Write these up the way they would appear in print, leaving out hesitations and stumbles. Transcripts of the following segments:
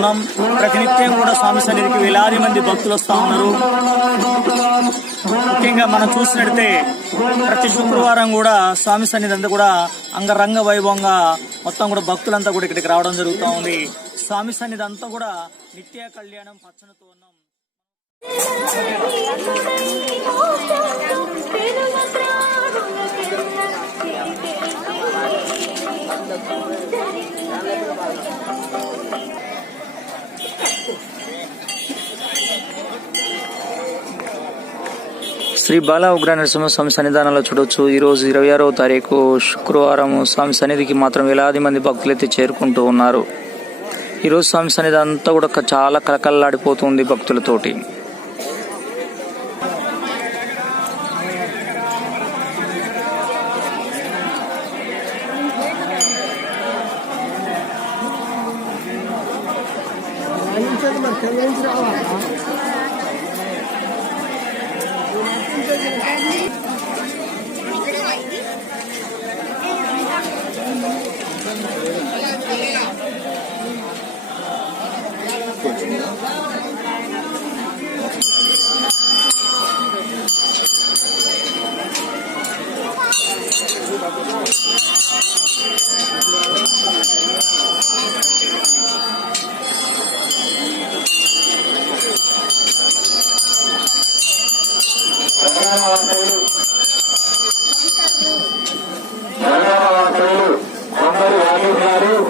ఉన్నాం. ప్రతినిత్యం కూడా స్వామి సన్నిధికి వేలాది మంది భక్తులు వస్తూ ఉన్నారు. ముఖ్యంగా మనం చూసినట్లయితే ప్రతి శుక్రవారం కూడా స్వామి సన్నిధి అంతా కూడా అంగరంగ వైభవంగా మొత్తం కూడా భక్తులంతా కూడా ఇక్కడికి రావడం జరుగుతూ ఉంది. స్వామి సన్నిధి అంతా కూడా నిత్య కళ్యాణం పచ్చనితో ఉన్నాం. శ్రీ బాల ఉగ్ర నరసింహస్వామి సన్నిధానంలో చూడొచ్చు. ఈరోజు 26వ తారీఖు శుక్రవారం స్వామి సన్నిధికి మాత్రం వేలాది మంది భక్తులైతే చేరుకుంటూ ఉన్నారు. ఈరోజు స్వామి సన్నిధి అంతా కూడా చాలా కలకల్లాడిపోతుంది భక్తులతోటి.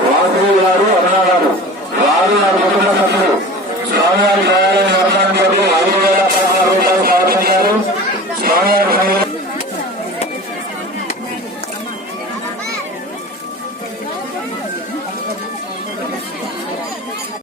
వాసు గారు అన్న గారు వారు